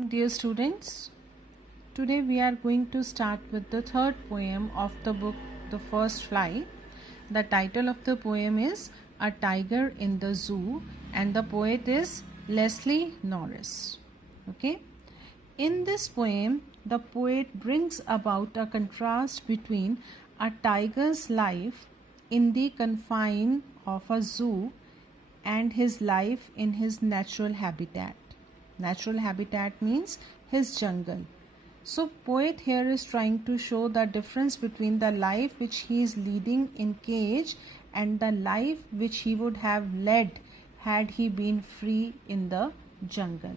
Dear students, today we are going to start with the third poem of the book The First Fly. The title of the poem is A Tiger in the Zoo and the poet is Leslie Norris. Okay? In this poem, the poet brings about a contrast between a tiger's life in the confine of a zoo and his life in his natural habitat. Natural habitat means his jungle. So poet here is trying to show the difference between the life which he is leading in cage and the life which he would have led had he been free in the jungle.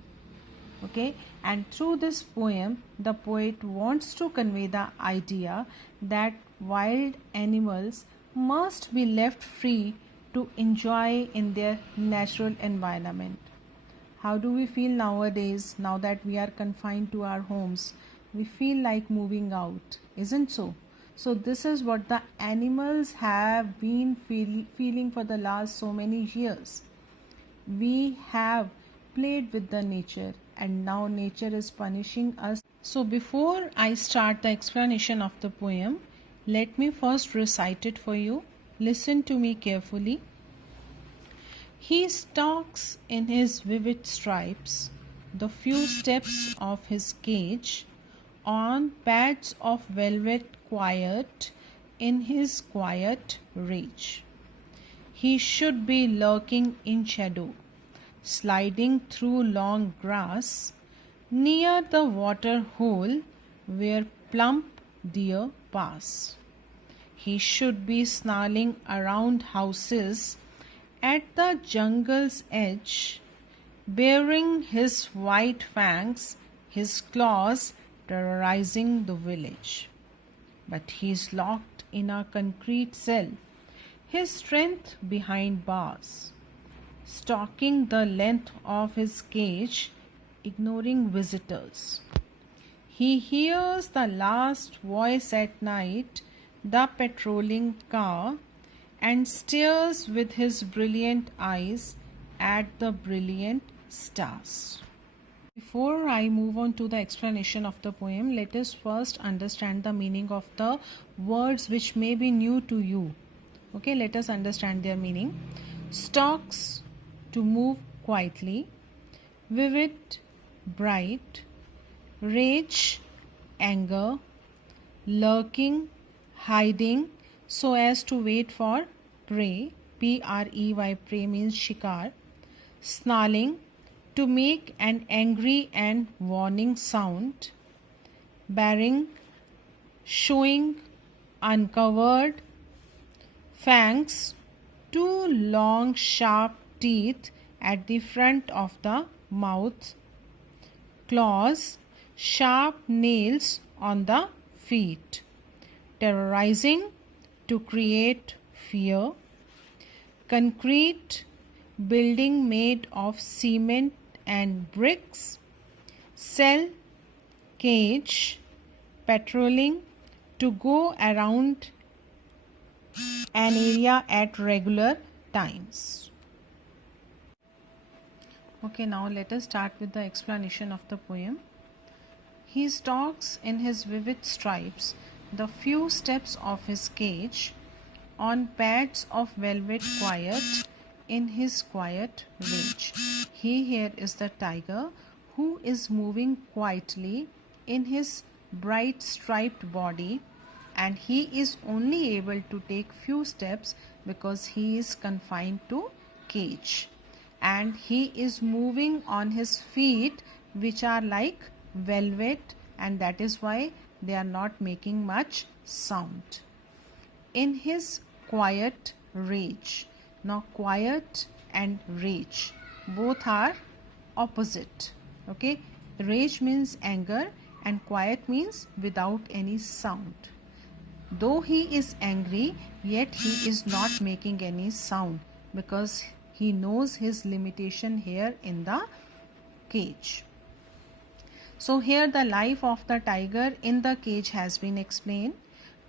Okay, and through this poem the poet wants to convey the idea that wild animals must be left free to enjoy in their natural environment. How do we feel nowadays, now that we are confined to our homes? We feel like moving out, isn't so? So this is what the animals have been feeling for the last so many years. We have played with the nature and now nature is punishing us. So before I start the explanation of the poem, let me first recite it for you. Listen to me carefully. He stalks in his vivid stripes the few steps of his cage on pads of velvet quiet in his quiet rage. He should be lurking in shadow, sliding through long grass near the water hole where plump deer pass. He should be snarling around houses at the jungle's edge, baring his white fangs, his claws terrorizing the village. But he is locked in a concrete cell, his strength behind bars, stalking the length of his cage, ignoring visitors. He hears the last voice at night, the patrolling car, and stares with his brilliant eyes at the brilliant stars. Before I move on to the explanation of the poem, let us first understand the meaning of the words which may be new to you. Okay, let us understand their meaning. Stalks, to move quietly. Vivid, bright. Rage, anger. Lurking, hiding, so as to wait for prey. Prey, prey means shikar. Snarling, to make an angry and warning sound. Baring, showing uncovered. Fangs, two long sharp teeth at the front of the mouth. Claws, sharp nails on the feet. Terrorizing, to create fear. Concrete, building made of cement and bricks. Cell, cage. Patrolling, to go around an area at regular times. Okay, now let us start with the explanation of the poem. He stalks in his vivid stripes the few steps of his cage on pads of velvet quiet in his quiet rage. He here is the tiger who is moving quietly in his bright striped body, and he is only able to take few steps because he is confined to cage, and he is moving on his feet which are like velvet, and that is why they are not making much sound. In his quiet rage. Now quiet and rage both are opposite. Okay, rage means anger and quiet means without any sound. Though he is angry, yet he is not making any sound because he knows his limitation here in the cage. So here the life of the tiger in the cage has been explained.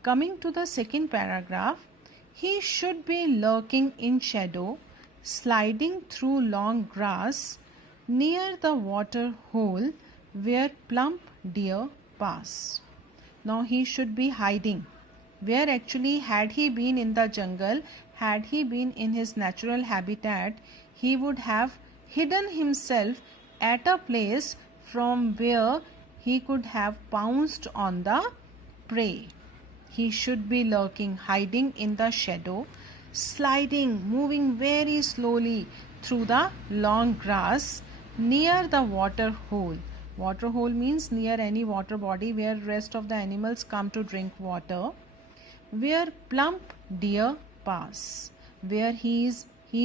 Coming to the second paragraph, he should be lurking in shadow, sliding through long grass near the water hole where plump deer pass. Now he should be hiding. Where actually, had he been in the jungle, had he been in his natural habitat, he would have hidden himself at a place from where he could have pounced on the prey. He should be lurking, hiding in the shadow, sliding, moving very slowly through the long grass near the water hole. Water hole means near any water body where rest of the animals come to drink water. Where plump deer pass, where he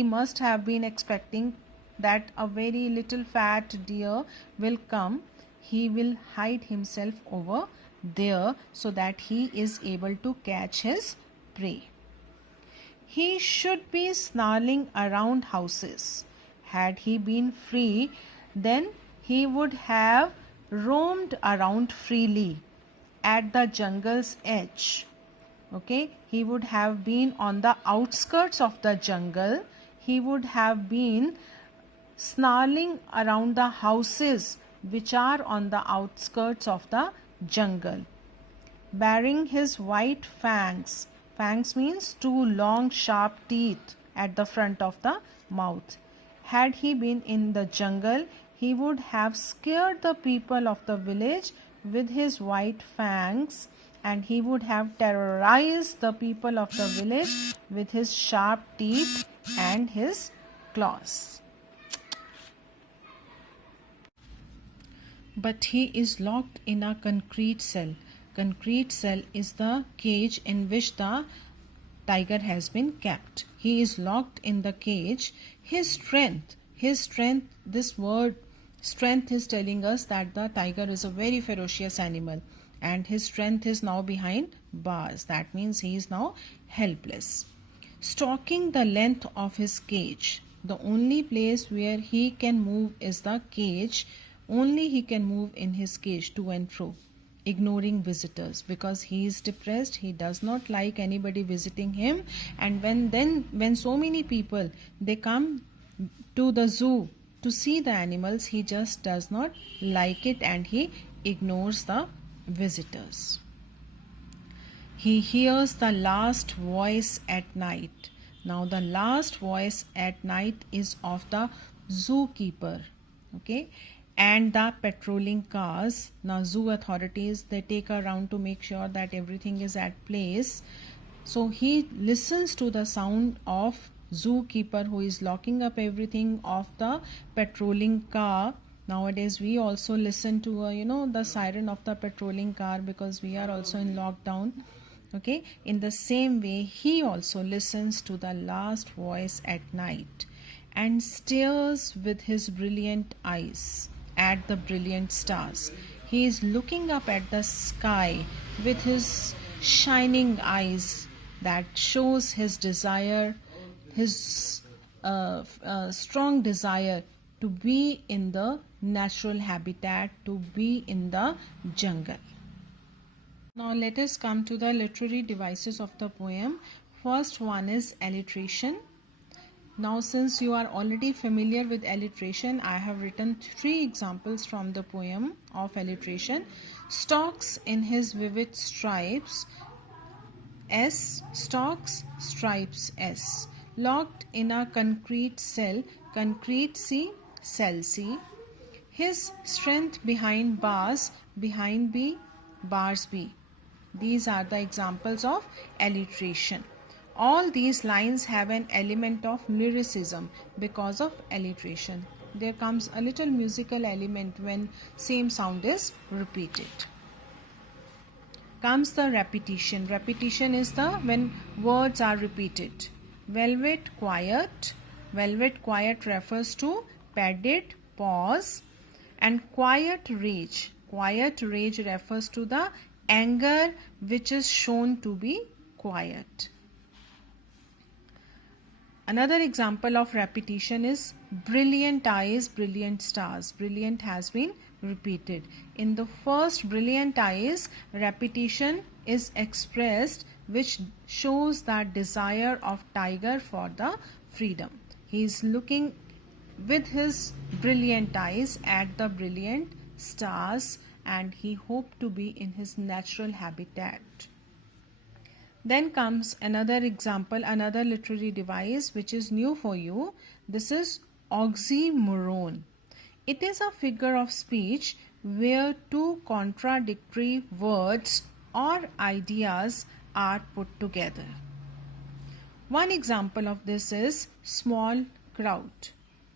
must have been expecting that a very little fat deer will come. He will hide himself over there so that he is able to catch his prey. He should be snarling around houses. Had he been free, then he would have roamed around freely at the jungle's edge. Okay, he would have been on the outskirts of the jungle. He would have been snarling around the houses which are on the outskirts of the jungle, baring his white fangs. Fangs means two long sharp teeth at the front of the mouth. Had he been in the jungle, he would have scared the people of the village with his white fangs, and he would have terrorized the people of the village with his sharp teeth and his claws. But he is locked in a concrete cell. Concrete cell is the cage in which the tiger has been kept. He is locked in the cage. His strength, this word strength is telling us that the tiger is a very ferocious animal, and his strength is now behind bars. That means he is now helpless. Stalking the length of his cage. The only place where he can move is the cage. Only he can move in his cage to and fro, ignoring visitors because he is depressed. He does not like anybody visiting him, and when so many people they come to the zoo to see the animals, he just does not like it and he ignores the visitors. He hears the last voice at night. Now the last voice at night is of the zookeeper, okay, and the patrolling cars. Now zoo authorities, they take a round to make sure that everything is at place. So he listens to the sound of zookeeper who is locking up everything, of the patrolling car. Nowadays we also listen to the siren of the patrolling car because we are also in lockdown. Okay, in the same way he also listens to the last voice at night and stares with his brilliant eyes at the brilliant stars. He is looking up at the sky with his shining eyes that shows his desire, his strong desire to be in the natural habitat, to be in the jungle. Now let us come to the literary devices of the poem. First one is alliteration. Now since you are already familiar with alliteration, I have written 3 examples from the poem of alliteration. Stalks in his vivid stripes, S, stalks, stripes, S. Locked in a concrete cell, concrete C, cell C. His strength behind bars, behind B, bars B. These are the examples of alliteration. All these lines have an element of lyricism because of alliteration. There comes a little musical element when same sound is repeated. Comes the repetition. Repetition is the when words are repeated. Velvet quiet. Velvet quiet refers to padded pause. And quiet rage. Quiet rage refers to the anger which is shown to be quiet. Another example of repetition is brilliant eyes, brilliant stars. Brilliant has been repeated. In the first brilliant eyes, repetition is expressed, which shows that desire of tiger for the freedom. He is looking with his brilliant eyes at the brilliant stars, and he hoped to be in his natural habitat. Then comes another example, another literary device which is new for you. This is oxymoron. It is a figure of speech where two contradictory words or ideas are put together. One example of this is small crowd.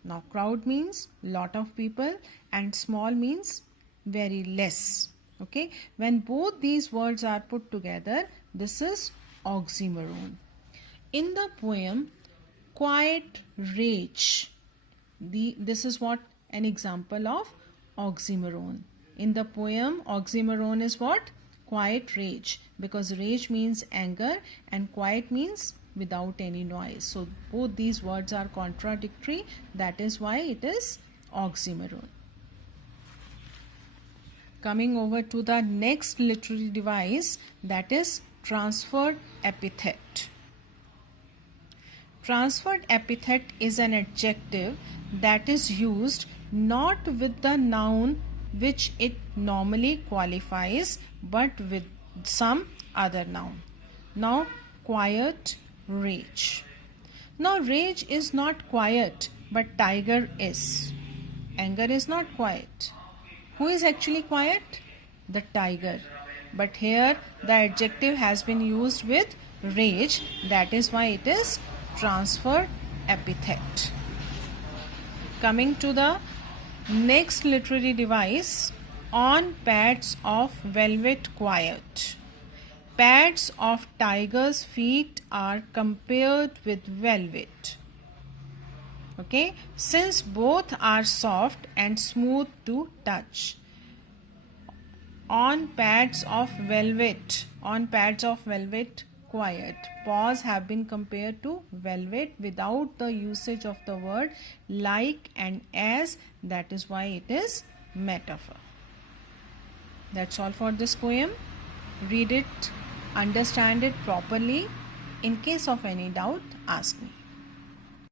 Now crowd means lot of people and small means very less. Okay, when both these words are put together, this is oxymoron. In the poem Quiet Rage, this is what an example of oxymoron. In the poem, oxymoron is what? Quiet rage, because rage means anger and quiet means without any noise. So both these words are contradictory. That is why it is oxymoron. Coming over to the next literary device, that is transferred epithet. Transferred epithet is an adjective that is used not with the noun which it normally qualifies, but with some other noun. Now, quiet rage. Now, rage is not quiet, but tiger is. Anger is not quiet. Who is actually quiet? The tiger. But here the adjective has been used with rage. That is why it is transferred epithet. Coming to the next literary device, on pads of velvet quiet. Pads of tiger's feet are compared with velvet. Okay, since both are soft and smooth to touch. On pads of velvet quiet. Paws have been compared to velvet without the usage of the word like and as. That is why it is metaphor. That's all for this poem. Read it, understand it properly. In case of any doubt, ask me.